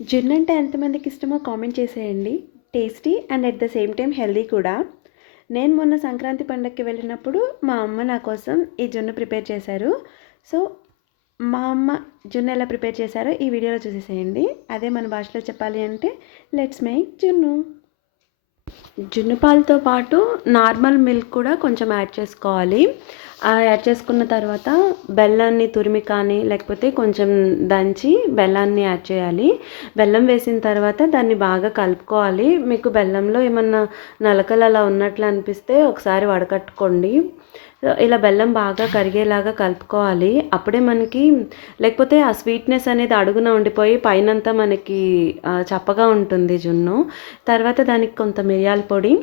జున్ను అంటే ఎంతమందికి ఇష్టమో కామెంట్ చేసేయండి. Tasty and at the same time healthy కూడా. నేను మొన్న సంక్రాంతి పండగకి వెళ్ళినప్పుడు మా అమ్మ నా కోసం ఈ జున్ను ప్రిపేర్ చేశారు. సో, మా అమ్మ జున్ను ఎలా ప్రిపేర్ చేశారో ఈ వీడియోలో చూసేసేయండి. అదే మన భాషలో చెప్పాలి అంటే లెట్స్ మేక్ జున్ను. జున్ను పాలతో పాటు నార్మల్ మిల్క్ కూడా కొంచెం యాడ్ చేసుకోవాలి. యాడ్ చేసుకున్న తర్వాత బెల్లాన్ని తురిమి కానీ లేకపోతే కొంచెం దంచి బెల్లాన్ని యాడ్ చేయాలి. బెల్లం వేసిన తర్వాత దాన్ని బాగా కలుపుకోవాలి. మీకు బెల్లంలో ఏమన్నా నలకలు అలా ఉన్నట్లు అనిపిస్తే ఒకసారి వడకట్టుకోండి. ఇలా బెల్లం బాగా కరిగేలాగా కలుపుకోవాలి. అప్పుడే మనకి లేకపోతే ఆ స్వీట్నెస్ అనేది అడుగున ఉండిపోయి పైనంతా మనకి చప్పగా ఉంటుంది జున్ను. తర్వాత దానికి కొంత మిరియాల పొడి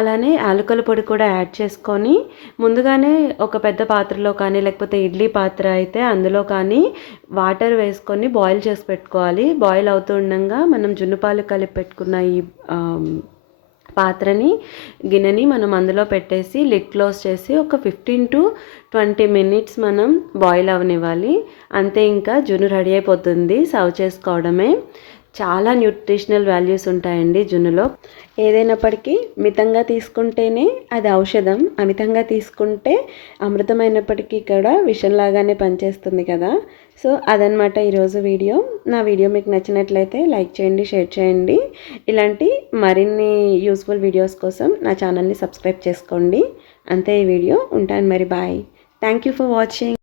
అలానే యాలకుల పొడి కూడా యాడ్ చేసుకొని ముందుగానే ఒక పెద్ద పాత్రలో కానీ లేకపోతే ఇడ్లీ పాత్ర అయితే అందులో కానీ వాటర్ వేసుకొని బాయిల్ చేసి పెట్టుకోవాలి. బాయిల్ అవుతూ ఉండగా మనం జున్ను పాలు కలిపి పెట్టుకున్న ఈ పాత్రని గిన్నెని మనం అందులో పెట్టేసి లిడ్ క్లోజ్ చేసి ఒక 15-20 మినిట్స్ మనం బాయిల్ అవనివ్వాలి. అంతే, ఇంకా జున్ను రెడీ అయిపోతుంది. సర్వ్ చేసుకోవడమే. చాలా న్యూట్రిషనల్ వాల్యూస్ ఉంటాయండి జున్నులో. ఏదైనప్పటికీ మితంగా తీసుకుంటేనే అది ఔషధం, అమితంగా తీసుకుంటే అమృతమైనప్పటికీ కూడా విషంలాగానే పనిచేస్తుంది కదా. సో అదనమాట ఈరోజు వీడియో. నా వీడియో మీకు నచ్చినట్లయితే లైక్ చేయండి, షేర్ చేయండి. ఇలాంటి మరిన్ని యూస్ఫుల్ వీడియోస్ కోసం నా ఛానల్ని సబ్స్క్రైబ్ చేసుకోండి. అంతే ఈ వీడియో. ఉంటాను మరి. Bye. Thank you for watching.